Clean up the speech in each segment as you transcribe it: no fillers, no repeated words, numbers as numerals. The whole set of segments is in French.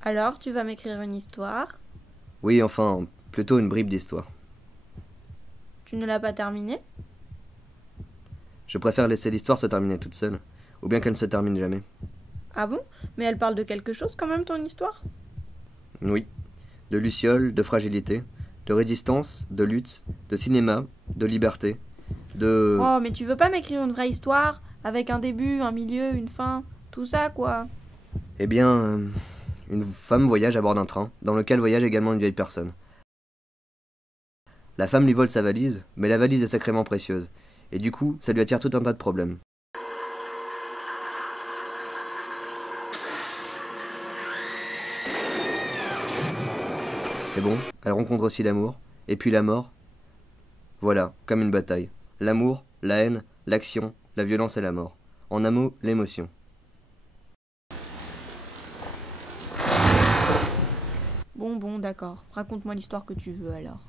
Alors, tu vas m'écrire une histoire? Oui, enfin, plutôt une bribe d'histoire. Tu ne l'as pas terminée? Je préfère laisser l'histoire se terminer toute seule, ou bien qu'elle ne se termine jamais. Ah bon? Mais elle parle de quelque chose quand même, ton histoire? Oui, de lucioles, de fragilité, de résistance, de lutte, de cinéma, de liberté, de... Oh, mais tu veux pas m'écrire une vraie histoire? Avec un début, un milieu, une fin, tout ça, quoi. Eh bien, une femme voyage à bord d'un train, dans lequel voyage également une vieille personne. La femme lui vole sa valise, mais la valise est sacrément précieuse, et du coup, ça lui attire tout un tas de problèmes. Mais bon, elle rencontre aussi l'amour, et puis la mort. Voilà, comme une bataille. L'amour, la haine, l'action, la violence et la mort. En un mot, l'émotion. Bon, d'accord. Raconte-moi l'histoire que tu veux alors.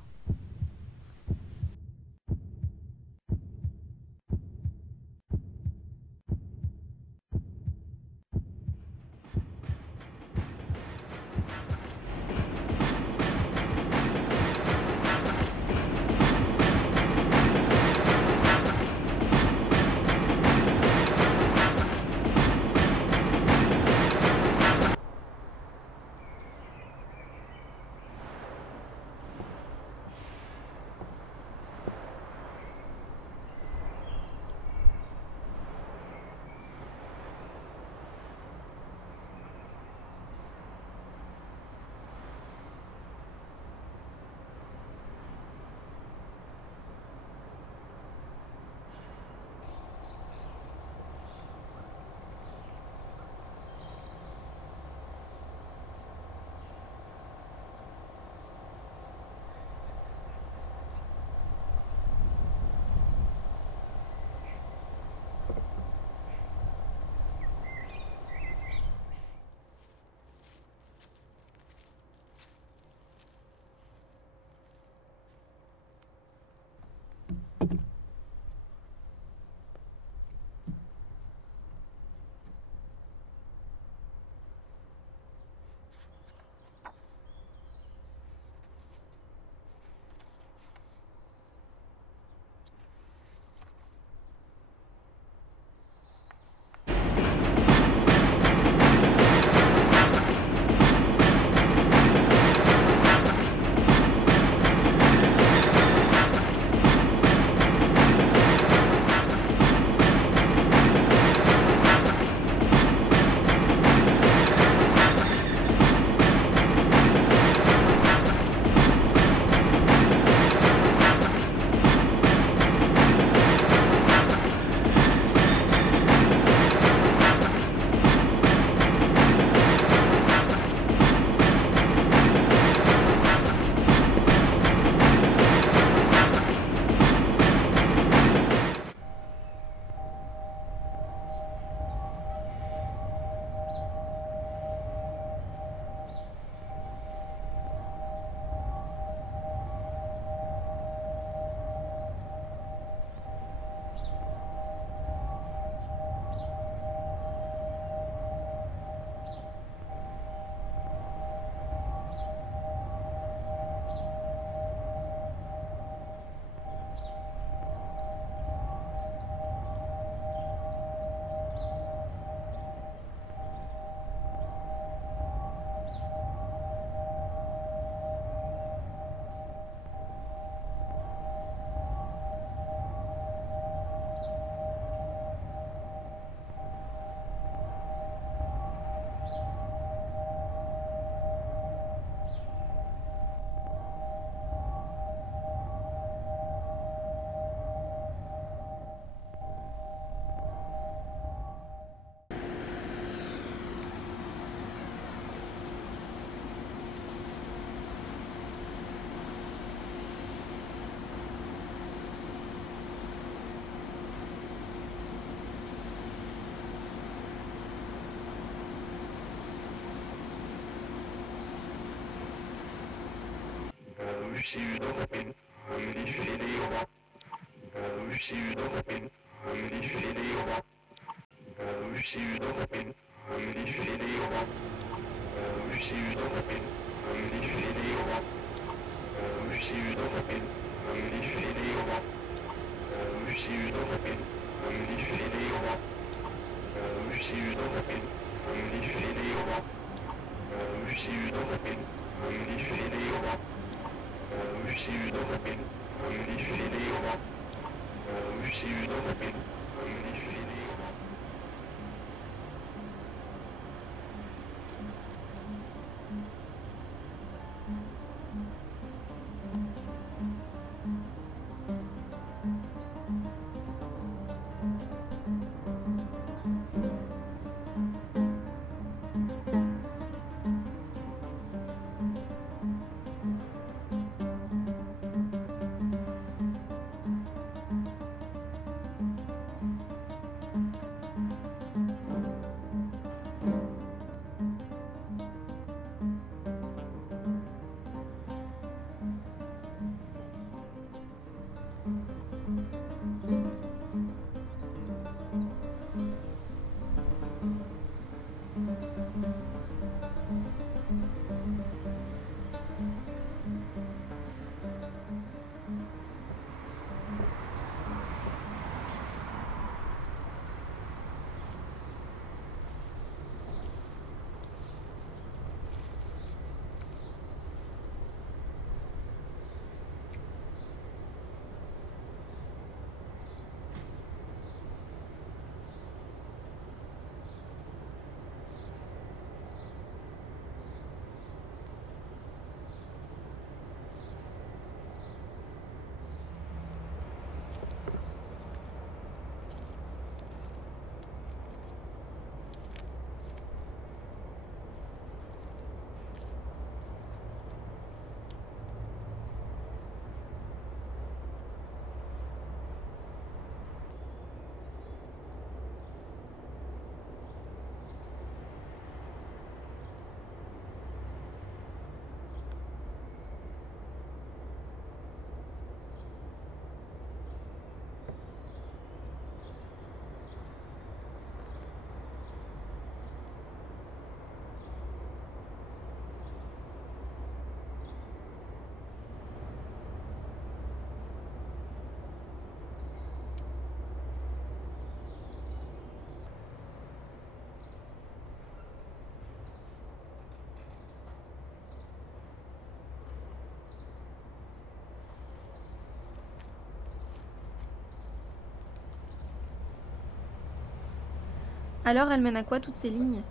Alors elles mènent à quoi toutes ces lignes?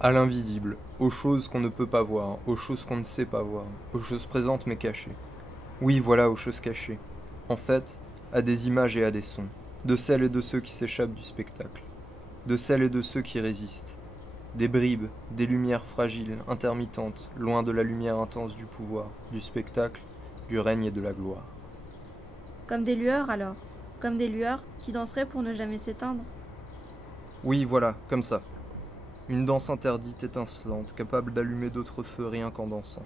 À l'invisible, aux choses qu'on ne peut pas voir, aux choses qu'on ne sait pas voir, aux choses présentes mais cachées. Oui, voilà, aux choses cachées. En fait, à des images et à des sons, de celles et de ceux qui s'échappent du spectacle, de celles et de ceux qui résistent. Des bribes, des lumières fragiles, intermittentes, loin de la lumière intense du pouvoir, du spectacle, du règne et de la gloire. Comme des lueurs alors, comme des lueurs qui danseraient pour ne jamais s'éteindre. Oui, voilà, comme ça. Une danse interdite, étincelante, capable d'allumer d'autres feux rien qu'en dansant.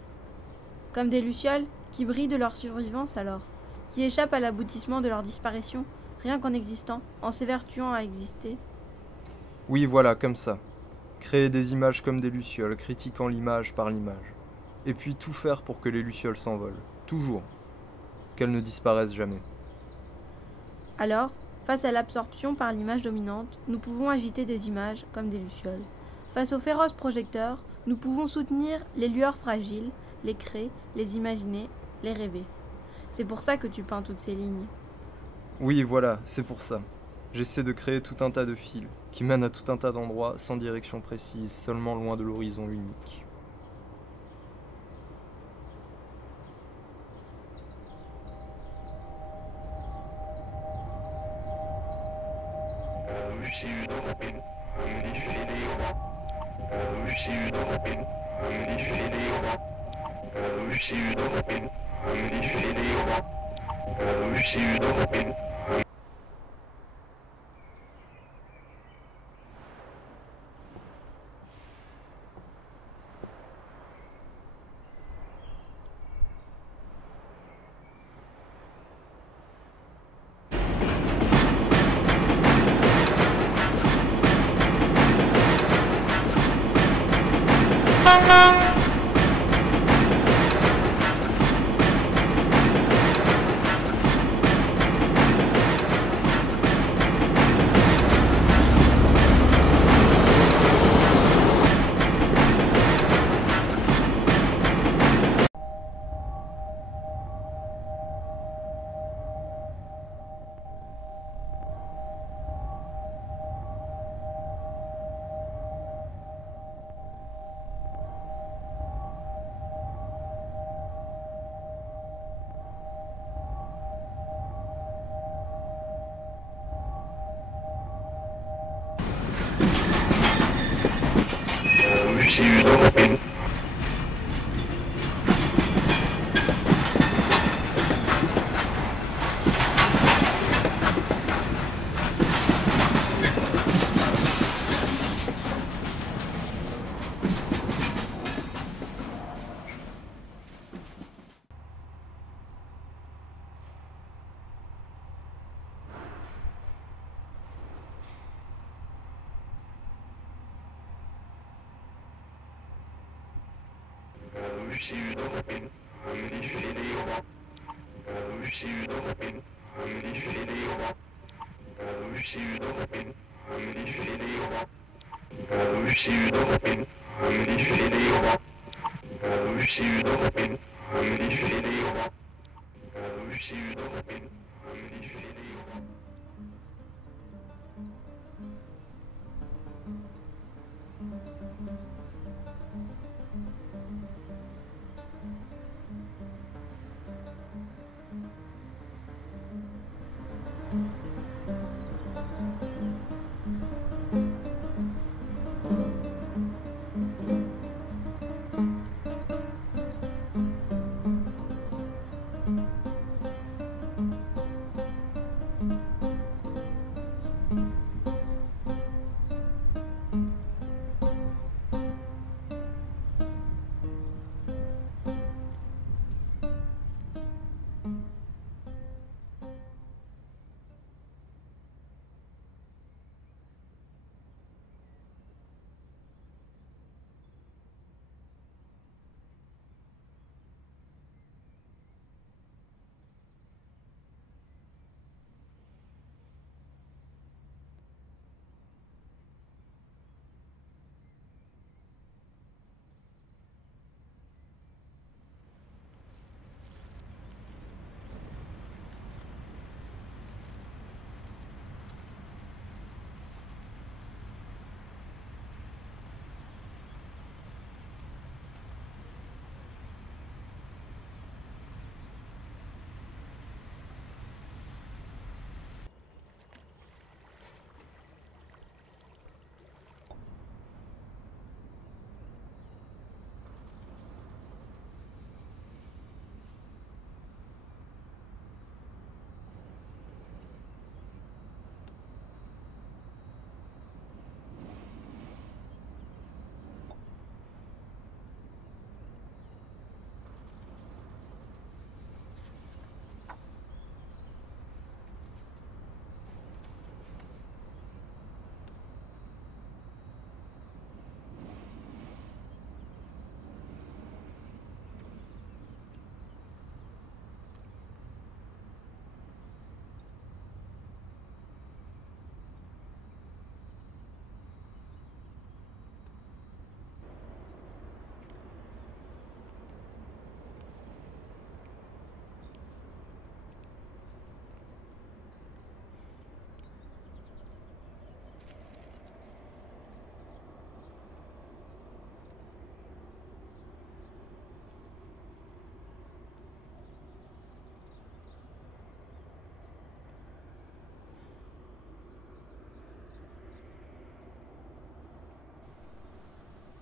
Comme des lucioles qui brillent de leur survivance alors, qui échappent à l'aboutissement de leur disparition, rien qu'en existant, en s'évertuant à exister. Oui, voilà, comme ça. Créer des images comme des lucioles, critiquant l'image par l'image. Et puis tout faire pour que les lucioles s'envolent. Toujours. Qu'elles ne disparaissent jamais. Alors, face à l'absorption par l'image dominante, nous pouvons agiter des images comme des lucioles. Face aux féroces projecteurs, nous pouvons soutenir les lueurs fragiles, les créer, les imaginer, les rêver. C'est pour ça que tu peins toutes ces lignes. Oui, voilà, c'est pour ça. J'essaie de créer tout un tas de fils, qui mènent à tout un tas d'endroits, sans direction précise, seulement loin de l'horizon unique.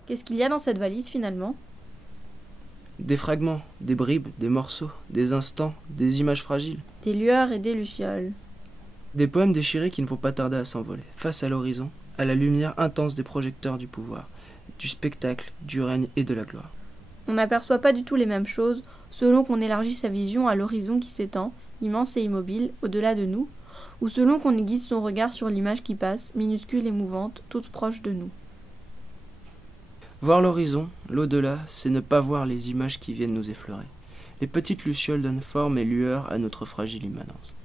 Qu'est-ce qu'il y a dans cette valise finalement? Des fragments, des bribes, des morceaux, des instants, des images fragiles. Des lueurs et des lucioles. Des poèmes déchirés qui ne vont pas tarder à s'envoler, face à l'horizon, à la lumière intense des projecteurs du pouvoir, du spectacle, du règne et de la gloire. On n'aperçoit pas du tout les mêmes choses selon qu'on élargit sa vision à l'horizon qui s'étend, immense et immobile, au-delà de nous, ou selon qu'on aiguise son regard sur l'image qui passe, minuscule et mouvante, toute proche de nous. Voir l'horizon, l'au-delà, c'est ne pas voir les images qui viennent nous effleurer. Les petites lucioles donnent forme et lueur à notre fragile immanence.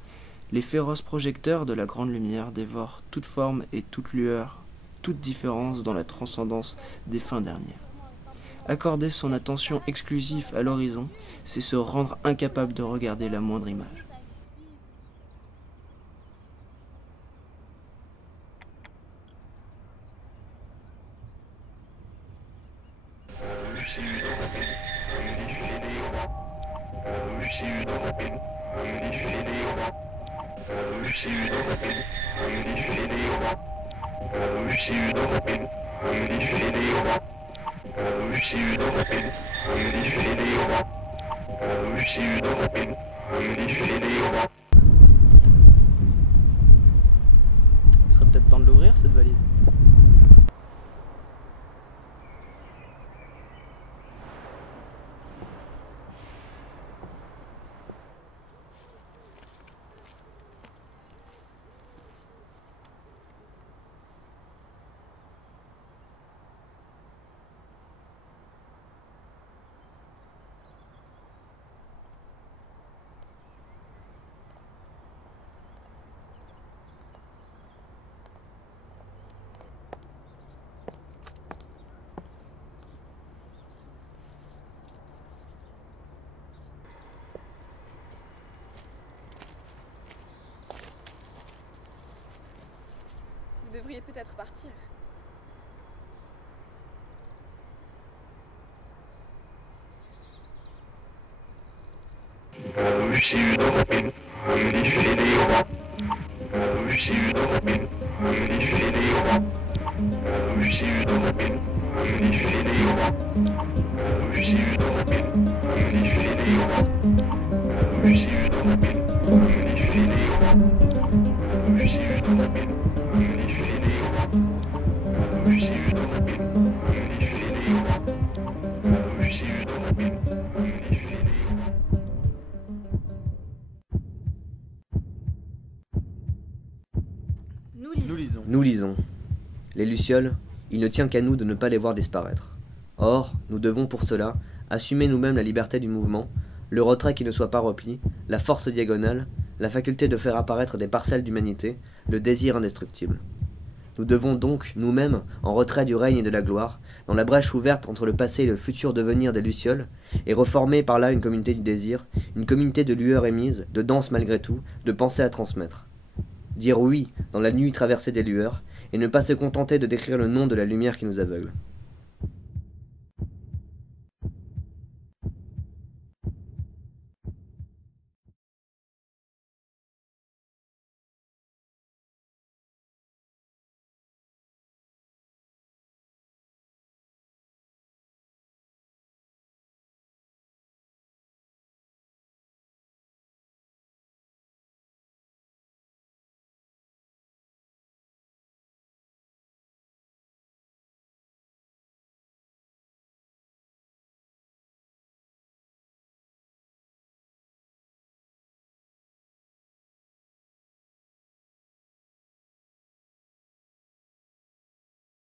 Les féroces projecteurs de la grande lumière dévorent toute forme et toute lueur, toute différence dans la transcendance des fins dernières. Accorder son attention exclusive à l'horizon, c'est se rendre incapable de regarder la moindre image. Il serait peut-être temps de l'ouvrir cette valise. Vous devriez peut-être partir. Nous lisons. Les lucioles, il ne tient qu'à nous de ne pas les voir disparaître. Or, nous devons pour cela assumer nous-mêmes la liberté du mouvement, le retrait qui ne soit pas repli, la force diagonale, la faculté de faire apparaître des parcelles d'humanité, le désir indestructible. Nous devons donc, nous-mêmes, en retrait du règne et de la gloire, dans la brèche ouverte entre le passé et le futur devenir des lucioles, et reformer par là une communauté du désir, une communauté de lueurs émises, de danse malgré tout, de pensées à transmettre. Dire oui dans la nuit traversée des lueurs, et ne pas se contenter de décrire le nom de la lumière qui nous aveugle.